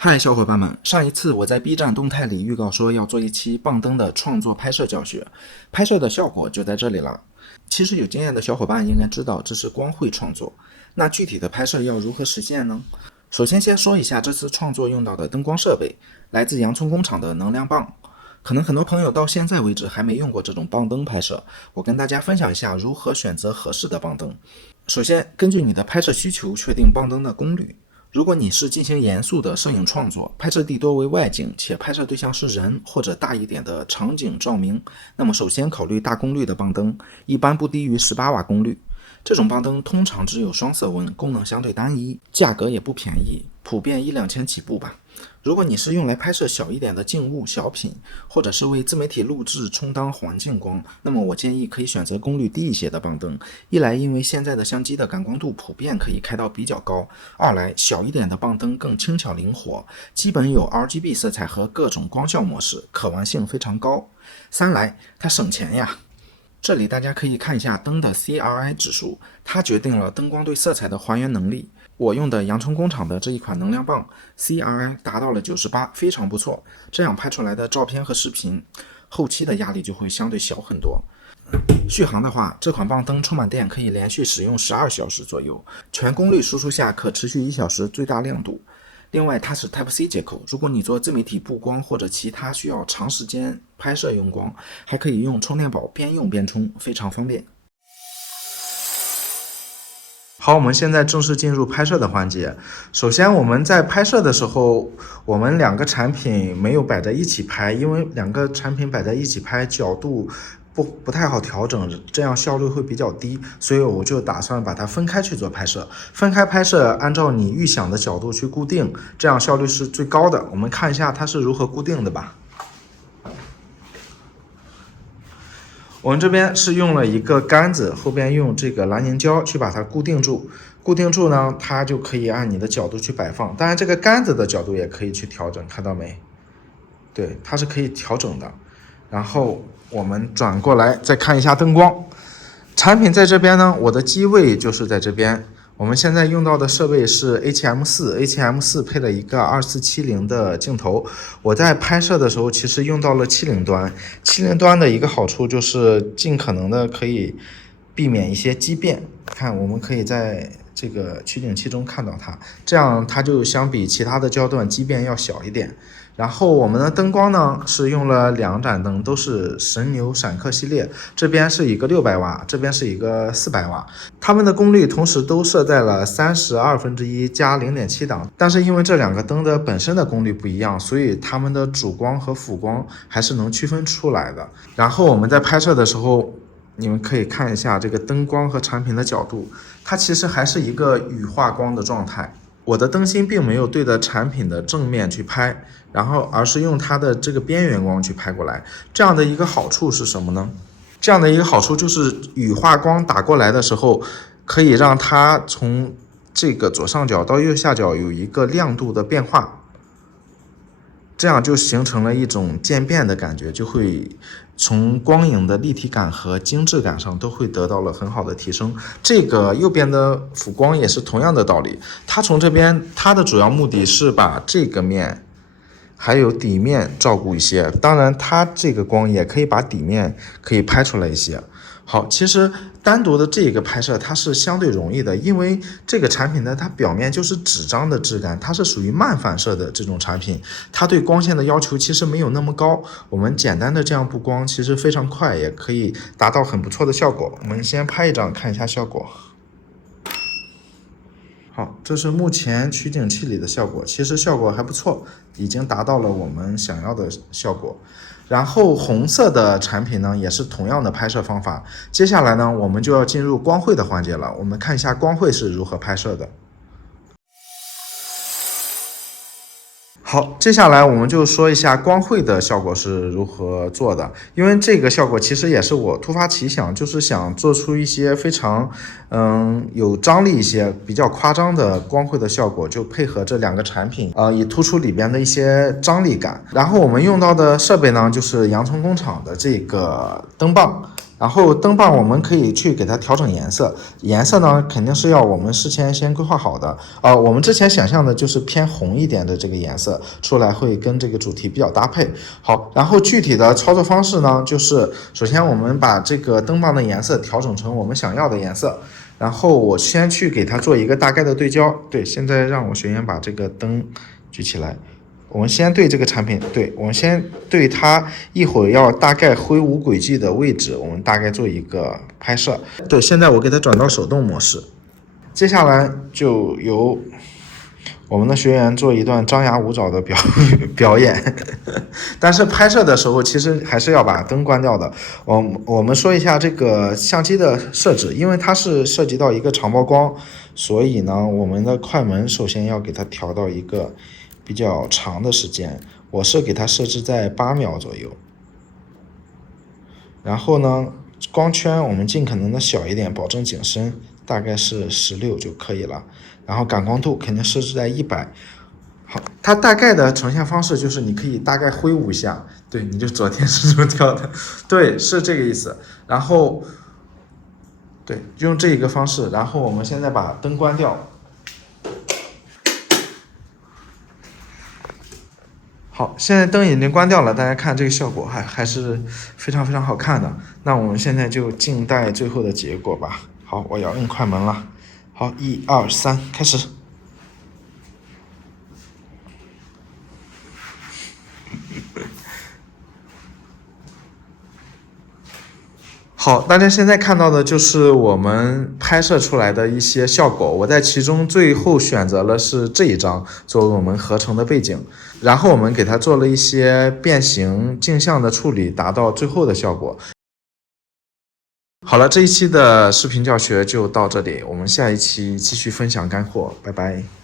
嗨，小伙伴们，上一次我在 B 站动态里预告说要做一期棒灯的创作拍摄教学，拍摄的效果就在这里了。其实有经验的小伙伴应该知道这是光绘创作，那具体的拍摄要如何实现呢？首先说一下这次创作用到的灯光设备，来自洋葱工厂的能量棒。可能很多朋友到现在为止还没用过这种棒灯拍摄，我跟大家分享一下如何选择合适的棒灯。首先，根据你的拍摄需求确定棒灯的功率。如果你是进行严肃的摄影创作，拍摄地多为外景，且拍摄对象是人或者大一点的场景照明，那么首先考虑大功率的棒灯，一般不低于18瓦功率。这种棒灯通常只有双色温，功能相对单一，价格也不便宜，普遍1-2千起步吧。如果你是用来拍摄小一点的静物小品，或者是为自媒体录制充当环境光，那么我建议可以选择功率低一些的棒灯。一来因为现在的相机的感光度普遍可以开到比较高，二来小一点的棒灯更轻巧灵活，基本有 RGB 色彩和各种光效模式，可玩性非常高。三来它省钱呀。这里大家可以看一下灯的 CRI 指数，它决定了灯光对色彩的还原能力。我用的洋葱工厂的这一款能量棒 CRI 达到了98，非常不错。这样拍出来的照片和视频，后期的压力就会相对小很多。续航的话，这款棒灯充满电可以连续使用12小时左右，全功率输出下可持续1小时最大亮度。另外它是 Type-C 接口，如果你做自媒体布光或者其他需要长时间拍摄用光，还可以用充电宝边用边充，非常方便。好，我们现在正式进入拍摄的环节。首先我们在拍摄的时候，我们两个产品没有摆在一起拍，因为两个产品摆在一起拍角度不太好调整，这样效率会比较低，所以我就打算把它分开去做拍摄。分开拍摄，按照你预想的角度去固定，这样效率是最高的。我们看一下它是如何固定的吧。我们这边是用了一个杆子，后边用这个蓝凝胶去把它固定住。固定住呢，它就可以按你的角度去摆放。当然这个杆子的角度也可以去调整，看到没？对，它是可以调整的。然后我们转过来再看一下灯光。产品在这边呢，我的机位就是在这边。我们现在用到的设备是 A7M4 配了一个2470的镜头。我在拍摄的时候其实用到了70端。70端的一个好处就是尽可能的可以避免一些畸变。看，我们可以在这个取景器中看到它，这样它就相比其他的焦段畸变要小一点。然后我们的灯光呢是用了2盏灯，都是神牛闪客系列，这边是一个600瓦，这边是一个400瓦，它们的功率同时都设在了1/32加 0.7 档，但是因为这两个灯的本身的功率不一样，所以它们的主光和辅光还是能区分出来的。然后我们在拍摄的时候，你们可以看一下这个灯光和产品的角度，它其实还是一个羽化光的状态。我的灯芯并没有对着产品的正面去拍，然后而是用它的这个边缘光去拍过来。这样的一个好处是什么呢？这样的一个好处就是羽化光打过来的时候，可以让它从这个左上角到右下角有一个亮度的变化，这样就形成了一种渐变的感觉，就会从光影的立体感和精致感上都会得到了很好的提升。这个右边的辅光也是同样的道理，它从这边它的主要目的是把这个面还有底面照顾一些，当然它这个光也可以把底面可以拍出来一些。好，其实单独的这个拍摄它是相对容易的，因为这个产品呢，它表面就是纸张的质感，它是属于慢反射的这种产品，它对光线的要求其实没有那么高。我们简单的这样布光，其实非常快，也可以达到很不错的效果。我们先拍一张看一下效果。好，这是目前取景器里的效果，其实效果还不错，已经达到了我们想要的效果。然后红色的产品呢，也是同样的拍摄方法。接下来呢，我们就要进入光绘的环节了，我们看一下光绘是如何拍摄的。好，接下来我们就说一下光绘的效果是如何做的。因为这个效果其实也是我突发奇想，就是想做出一些非常有张力一些比较夸张的光绘的效果，就配合这两个产品以突出里边的一些张力感。然后我们用到的设备呢，就是洋葱工厂的这个灯棒。然后灯棒我们可以去给它调整颜色，颜色呢肯定是要我们事先先规划好的。我们之前想象的就是偏红一点的这个颜色，出来会跟这个主题比较搭配。好，然后具体的操作方式呢，就是首先我们把这个灯棒的颜色调整成我们想要的颜色，然后我先去给它做一个大概的对焦。对，现在让我学员把这个灯举起来。我们先对这个产品，我们先对它一会儿要大概挥舞轨迹的位置，我们大概做一个拍摄。对，现在我给它转到手动模式，接下来就由我们的学员做一段张牙舞爪的表演，但是拍摄的时候其实还是要把灯关掉的。我们说一下这个相机的设置，因为它是涉及到一个长曝光，所以呢，我们的快门首先要给它调到一个比较长的时间，我是给它设置在8秒左右。然后呢，光圈我们尽可能的小一点，保证景深大概是16就可以了。然后感光度肯定设置在100。好，它大概的呈现方式就是你可以大概挥舞一下，对，你就昨天是这么跳的，对，是这个意思。然后，对，用这一个方式，然后我们现在把灯关掉。好，现在灯已经关掉了，大家看这个效果还是非常非常好看的。那我们现在就静待最后的结果吧。好，我要摁快门了。好，1、2、3，开始。好，大家现在看到的就是我们拍摄出来的一些效果。我在其中最后选择了是这一张作为我们合成的背景，然后我们给它做了一些变形镜像的处理，达到最后的效果。好了，这一期的视频教学就到这里，我们下一期继续分享干货，拜拜。